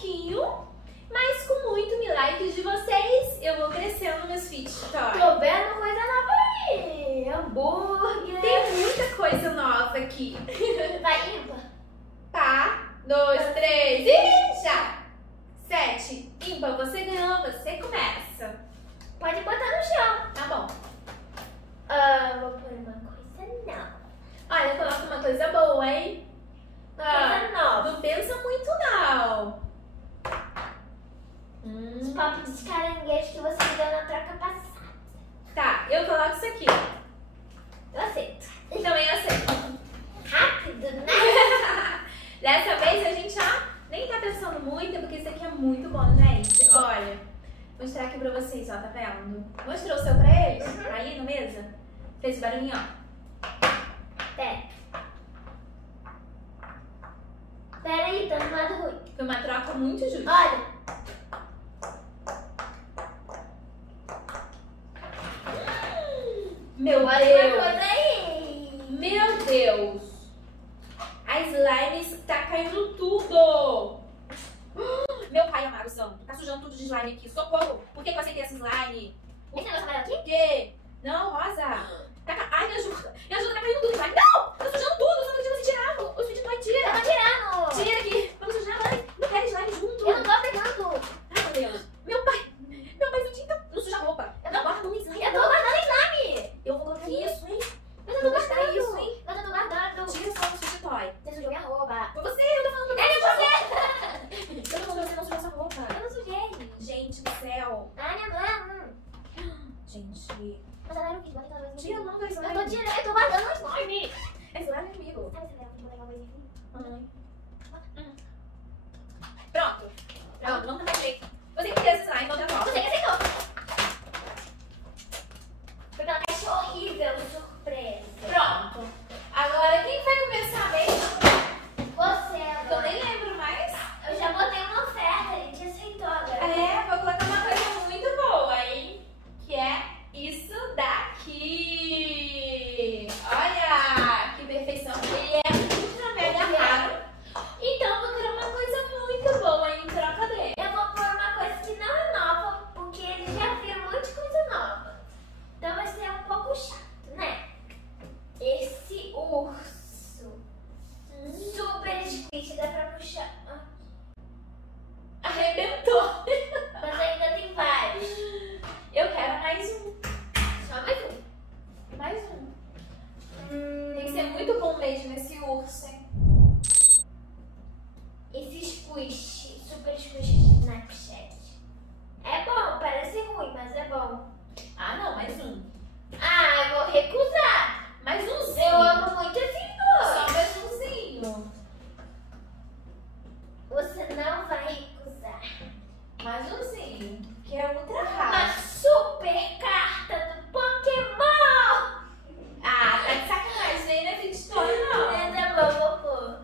pouquinho, mas com muito me likes de vocês, eu vou crescendo meus Fit Toys. Tô vendo coisa nova aí. Hambúrguer. Tem muita coisa nova aqui. Vai ímpar. Tá, 2, 3 e já! 7, ímpar, você ganhou, você começa. Pode botar no chão. Tá bom. Vou pôr uma coisa nova. Olha, coloca uma coisa boa, hein? Coisa nova. Não pensa muito, não. Os papos de caranguejo que você me deu na troca passada. Tá, eu coloco isso aqui. Eu aceito. Também aceito. Rápido, né? Dessa vez a gente já nem tá pensando muito, porque isso aqui é muito bom, gente. Olha, vou mostrar aqui pra vocês, ó, tá vendo? Mostrou o seu pra eles? Uhum. Aí na mesa? Fez barulhinho, ó. Pera aí, tá no lado ruim. Foi uma troca muito justa. Olha. Meu Bota uma Deus! coisa aí. Meu Deus! A slime está caindo tudo! Meu pai amado santo, tá sujando tudo de slime aqui. Socorro! Por que eu aceitei essa slime? Esse negócio amarelo aqui? Por quê? Não, Rosa! Ai, me ajuda! Me ajuda, tá caindo tudo slime! Não! Tá sujando tudo! Eu só não você tirar! O Fit Toy tira! Eu tô tirando. Tira aqui! Vamos sujar, mãe! Não quero slime junto! Eu não tô pegando. Ai, meu Deus! Meu pai! Santinho, não suja a roupa! Não guarda no slime! Eu tô guardando slime. Eu vou colocar isso, hein? Mas eu Vou tô gostar guardando. isso, hein? Mas eu tô guardando. Tira só o Fit Toy! Você sujou minha roupa. Foi você! Eu tô falando pra É sujar a você. roupa. Eu tô falando pra você não sujar essa roupa! Eu não sujei. Gente do céu! Ah, minha mãe. Gente... Mas agora eu quis botar aquela vez. Tira logo a slime! Eu tô tirando, eu tô guardando slime. É slime comigo! Sabe se eu vou botar aquela coisa aqui? Pronto! Pronto, não tá mais jeito. Você que fez esse slime, outra volta. Você que aceitou. Foi aquela caixa horrível, surpresa. Pronto! Agora quem vai começar mesmo? Você Eu agora. nem lembro mais. Eu já botei uma oferta, a gente aceitou agora. É, vou colocar uma coisa muito boa, hein? Que é isso daqui. Olha, que perfeição. Ele é ultra mega raro. Então vou querer uma coisa muito boa em troca dele. Eu vou pôr uma coisa que não é nova, porque eles já viram um monte de coisa nova. Então vai ser um pouco chato, né? Esse urso. Super squishy, dá pra puxar. Arrebentou. Mas ainda tem vários. Eu quero mais um. Só mais um. Mais um. Tem que ser muito bom mesmo esse urso, hein? Esse squish, super squish Snapchat. É bom, parece ruim, mas é bom. Ah, não, mais um. Ah, eu vou recusar. Mais umzinho. Eu amo muito esse doce. Só mais umzinho. Você não vai recusar. Mais umzinho. Que é ultra Uma raro. super carta do Pokémon. Ah, tá de sacanagem, né? Fit Toy, não. Essa é boa, vou pôr.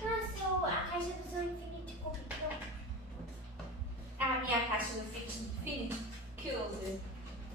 Nossa, a caixa do seu Infinity Cube. A minha caixa do Fit Cube.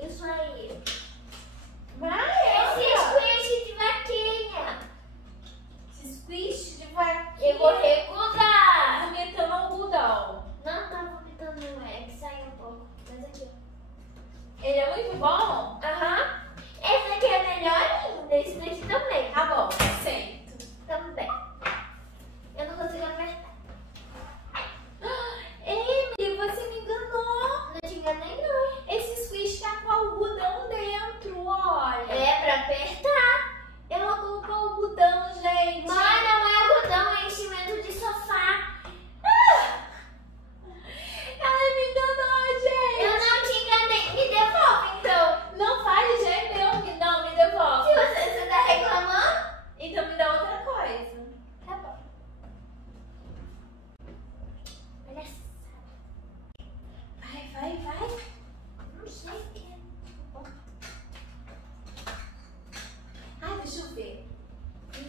Isso aí. Vai, Esse squish de vaquinha. Esse squish de vaquinha. Eu vou recusar. Vomitando algodão. Não tá vomitando, é que saiu um pouco. Mas aqui, ó. Ele é muito bom? Aham. Esse aqui é melhor ainda. Esse daqui também. Tá bom, aceito. Também. Eu não consigo apertar. Emily, você me enganou. Não te enganei, não. Esse squish tá com algodão dentro, olha. É pra apertar. Ela colocou algodão, gente. Mãe, não é algodão, é enchimento de sofá. Ela me enganou, gente. Eu não te enganei. Me devolve, então. Não faz de jeito nenhum. Não, me devolve. Se você tá reclamando, Então me dá outra coisa. tá bom. Olha só. Vai. Não sei o que é. Ai, deixa eu ver.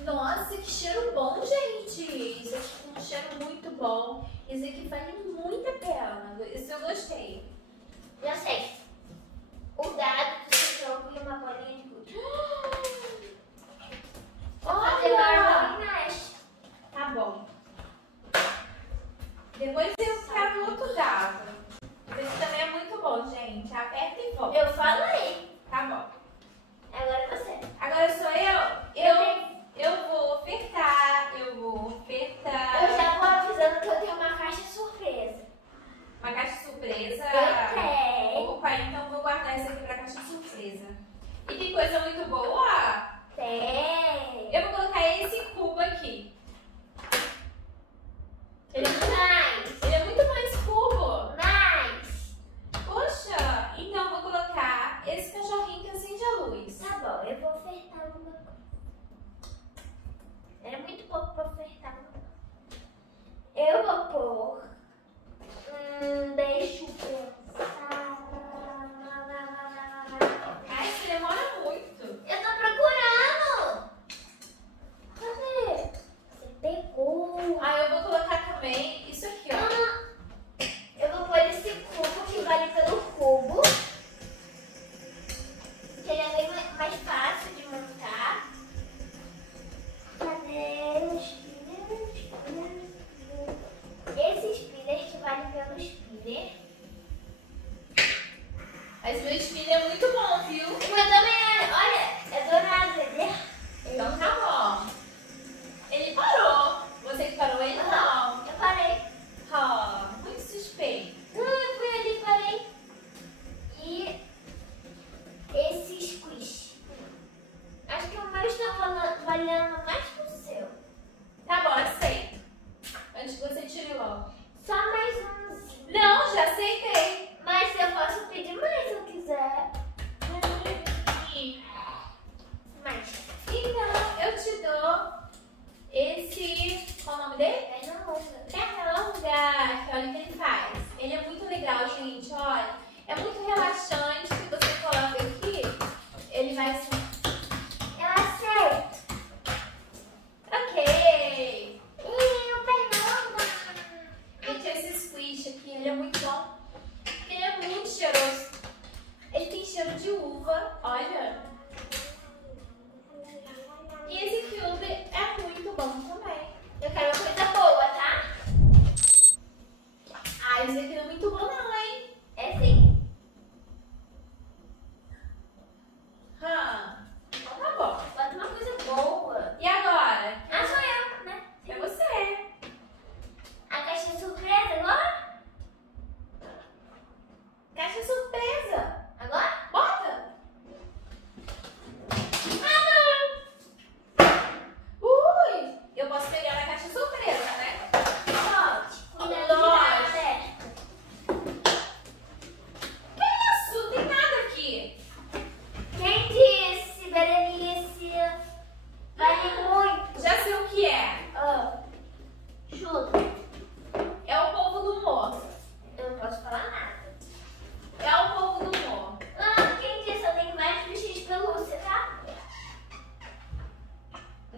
Nossa, que cheiro bom, gente. Isso aqui tem um cheiro muito bom. Isso aqui vale muito a pena. Isso eu gostei. Já sei. O dado do seu jogo e uma bolinha de gude. Vou fazer Olha!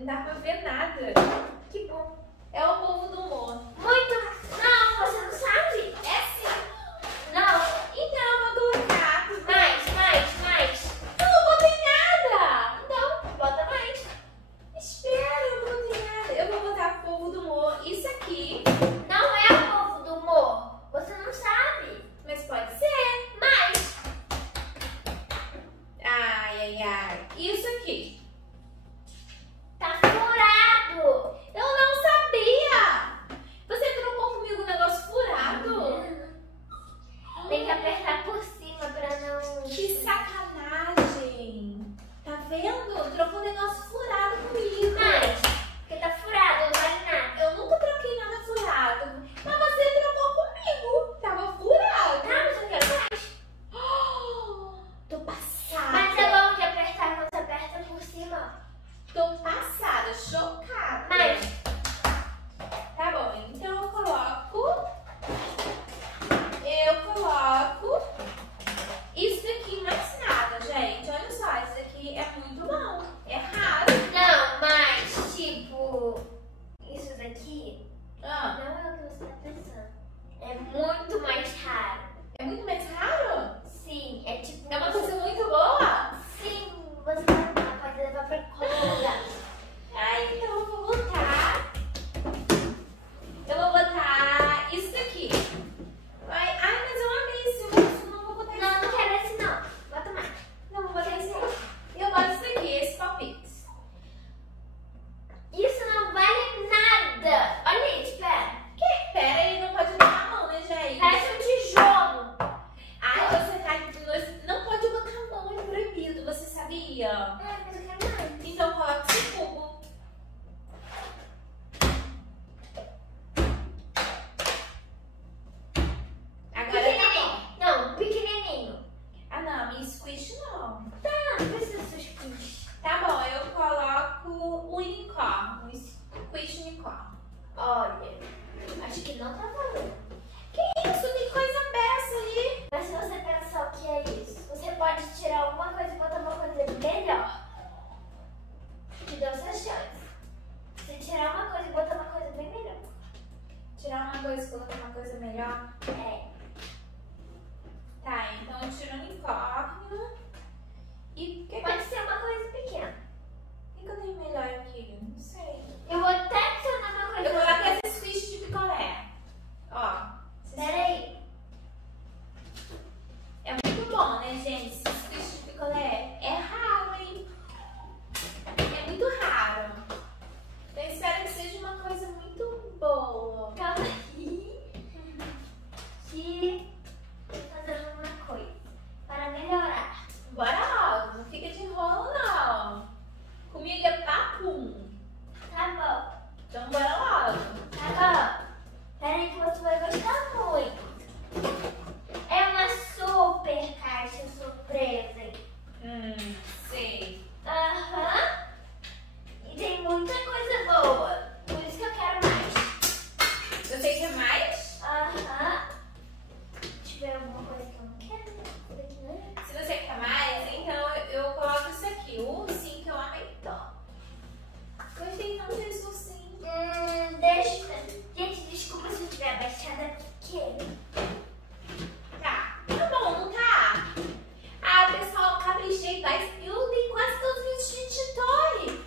Não dá pra ver nada. Que bom. É o povo do humor. Muito. Não, você não sabe? É sim. Não. Então eu vou colocar. Mais. Eu não botei nada. Então, bota mais. Espera, eu não botei nada. Eu vou botar o povo do humor. Isso aqui. Não é o povo do humor. Você não sabe. Mas pode ser. Mais. Ai. Isso aqui. Tá furado. Eu não sabia. Você trocou comigo um negócio furado? Tem que apertar por cima pra não... Que sacanagem. Tá vendo? Trocou um negócio furado comigo. Mais. Porque tá furado, não vale nada. Eu nunca troquei nada furado. Mas você trocou comigo. Tava furado. Não, mas eu quero mais. Tô passada. Mas é bom de apertar quando você aperta por cima. Tô passada, chocada. Mais. Tá bom, então eu coloco isso daqui, mais nada, gente. Olha só, isso daqui é muito bom. É raro. Não, mas tipo... Isso daqui Ah, não é o que você tá pensando. É muito mais raro. é muito mais raro? Sim, é tipo... É uma coisa muito boa? Sim, você pode levar pra qualquer lugar. Ai, então eu vou botar. Eu vou botar isso daqui. Ai, mas eu amei esse urso. Não vou botar Não, esse. não quero esse não. Bota mais. Não vou botar esse. Eu gosto desse daqui, esse palpite. Isso não vale nada. Olha isso, pera. Pera aí, não pode botar a mão, né, gente? Parece um tijolo. Ai, você não pode botar a mão, é proibido, você sabia? Mas eu quero mais. Então coloca esse cubo. Agora tá bom. Não, pequenininho. Ah não, minha squish não. Tá, não precisa ser squish. Tá bom, eu coloco unicórnio, um squish unicórnio. Olha, acho que não tá valendo. Que isso? Tem coisa beça ali. Mas se você pensar o que é isso, você pode tirar alguma coisa e botar uma coisa melhor. Te deu essa chance. Se tirar uma coisa e botar uma coisa bem melhor. Tirar uma coisa e colocar uma coisa melhor. É. Tá, então eu tiro o unicórnio. E o que, Pode ser uma coisa pequena. que eu tenho melhor aqui? Não sei. Eu vou até adicionar uma coisa. Eu vou colocar esse squish de picolé. Ó. Peraí. É muito bom, né, gente? Esse squish de picolé é raro, hein? É muito raro. Então eu espero que seja uma coisa muito boa. Calma aí. Que vou fazer uma coisa para melhorar. Bora logo, não fica de enrolo, não. Comigo é papum. Tá bom. Então bora logo. Tá bom. Peraí que você vai gostar muito. É uma super caixa surpresa. Sei. Aham. E tem muita coisa boa. Por isso que eu quero mais. Você quer mais? Aham. Deixa eu ver alguma coisa que eu não quero. Isso aqui não é. Se você quer mais, então eu coloco isso aqui. O ursinho que eu amei tanto. Gostei tanto desse ursinho. Deixa. Gente, desculpa se eu estiver abaixada porque. Tá. Tá bom, não tá? Ah, pessoal, caprichei. Eu dei quase todos os meus sweet toy.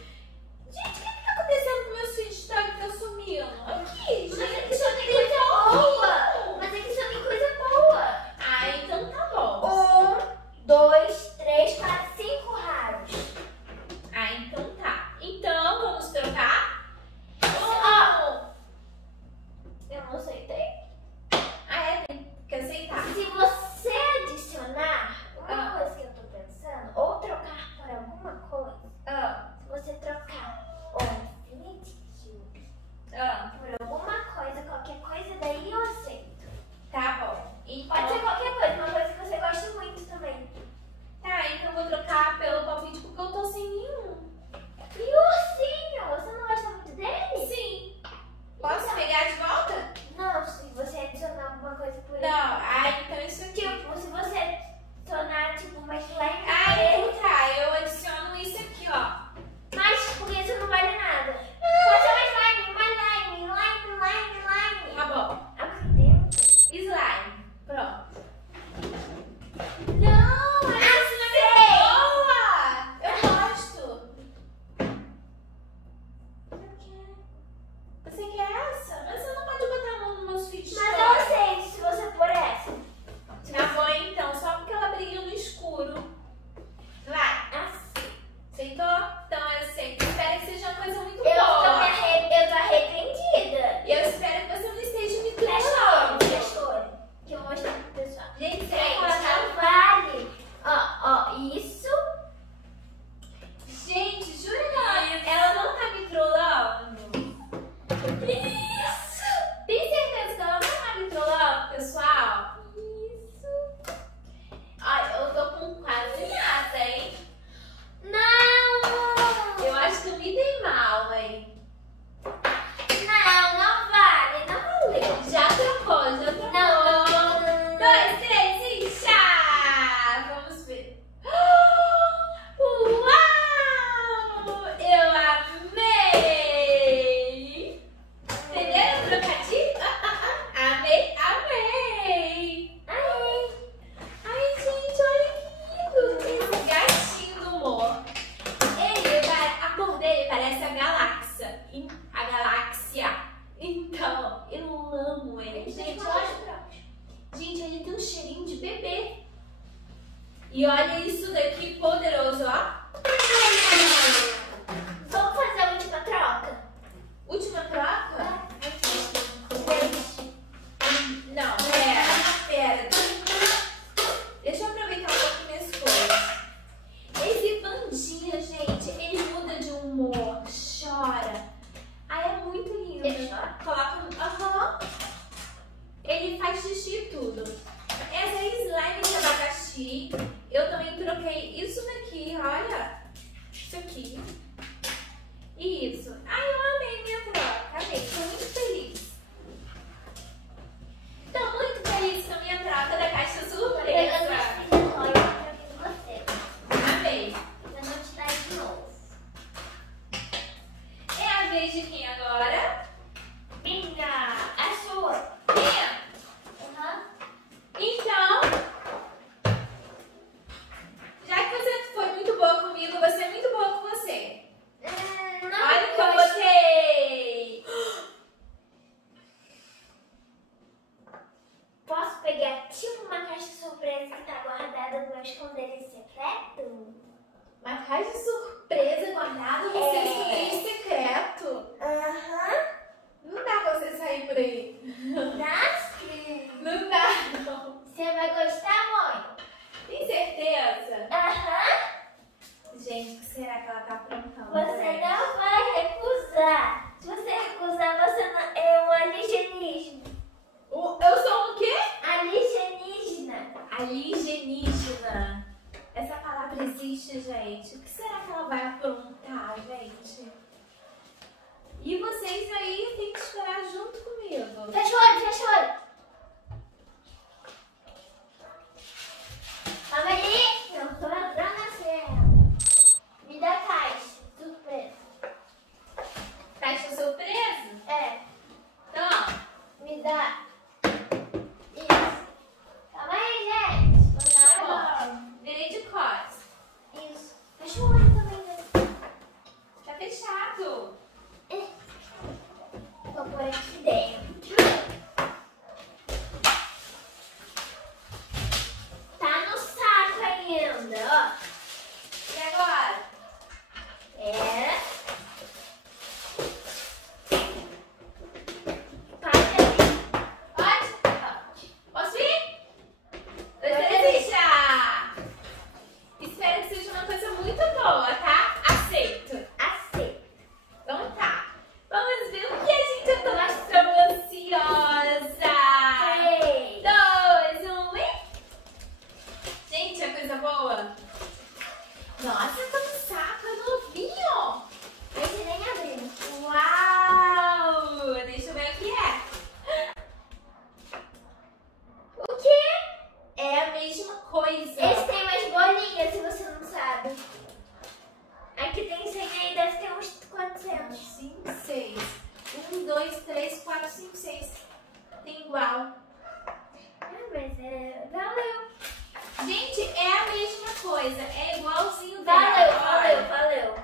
Gente, o que tá acontecendo com o meu sweet toy que tá sumindo? Aqui, Mas é gente. que só tem coisa boa. Mas é que só tem coisa boa. Ah, então tá bom. 1, 2, 3, 4, 5 raros. Ah, então tá. Então, vamos trocar? Ó. Eu não aceitei. Ah, é? Tem que aceitar. Se você adicionar uma coisa que eu tô pensando, ou trocar por alguma coisa, se você trocar o Infinity Cube por alguma coisa, qualquer coisa, daí eu aceito. Tá bom. Então, Pode ser qualquer coisa, uma coisa que você gosta muito também. tá, então eu vou trocar pelo palpite porque eu tô sem nenhum. E o ursinho, você não gosta muito dele? Sim. Posso pegar de volta? Não, se você adicionar alguma coisa por ele. Não. Ah, então isso aqui. Tipo, se você adicionar tipo uma slime Ah, nele, então tá. Eu adiciono isso aqui, ó. mas por isso não vale nada. parece a galáxia. A galáxia. Então, eu amo ele. Gente, olha. Gente, ele tem um cheirinho de bebê. E olha isso daqui poderoso, ó. Vamos fazer a última troca? Última troca? Não, pera. Deixa eu aproveitar um pouquinho minhas coisas. Esse bandinha, gente, ele muda de humor, chora. Ai, é muito lindo. Ele chora? Coloca ele faz xixi e tudo. Essa é slime de abacaxi. Eu também troquei isso daqui, olha. Isso aqui. E isso. Ai, eu amei minha troca. Amei. Tô muito feliz. Tô muito feliz com a minha troca da caixa surpresa. Amei. Eu vou te dar de novo. É a vez de quem agora? Minha. A sua. Minha. Então, já que você foi muito boa comigo, eu vou ser muito boa com você. Olha o que eu botei! Posso pegar tipo uma caixa surpresa que tá guardada no meu esconderijo secreto? Uma caixa surpresa guardada no seu esconderijo secreto. Aham. Não dá pra você sair por aí. Dá sim. Não dá, não. Você vai gostar, mãe? Tem certeza? Aham. Gente, o que será que ela tá aprontando? Você não vai recusar. Se você recusar, você não é um alienígena. Eu sou o quê? Alienígena. Alienígena. Essa palavra existe, gente. O que será que ela vai aprontar, gente? E vocês aí têm que esperar junto comigo. Fecha o olho, fecha o olho. Calma aí. Não tô entrando na cena. Me dá a caixa. Surpresa. Caixa surpresa? É. Então, Me dá. Isso. Calma aí, gente. Vou dar tá agora. bom. Virei de costas. Isso. Fecha o olho também, né? Tá fechado. Vou pôr aqui dentro. Tá no saco ainda, ó. E agora? É. Pode? Posso ir? Deixa. Espero que seja uma coisa muito boa, tá? Aceito. Aceito. Então tá. Vamos ver o que a gente eu tô tão ansiosa. 3. 2, 1 e... Gente, é coisa boa? Nossa, tá no saco, é novinho. Esse nem abriu. Uau! Deixa eu ver o que é. O quê? É a mesma coisa. Esse tem umas bolinhas, se você não sabe. Aqui tem 100 aí, deve ter uns 400. 5, 6. 1, 2, 3, 4, 5, 6. Tem igual. Mas é... Valeu. Gente, é a mesma coisa. É igualzinho dela. Valeu, olha. valeu, valeu.